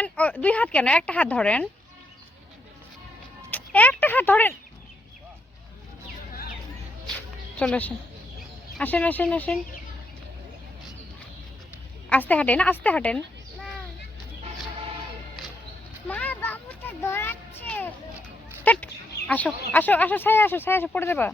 ধরবেন, দুই হাত কেন, একটা হাত ধরেন, একটা হাত ধরেন। চলে আসেন, আসেন আসেন আসেন। আস্তে হাঁটেন, আস্তে হাঁটেন। আসো আসো আসো, ছায়া আসো, ছায়া আসো, পড়ে যাবা।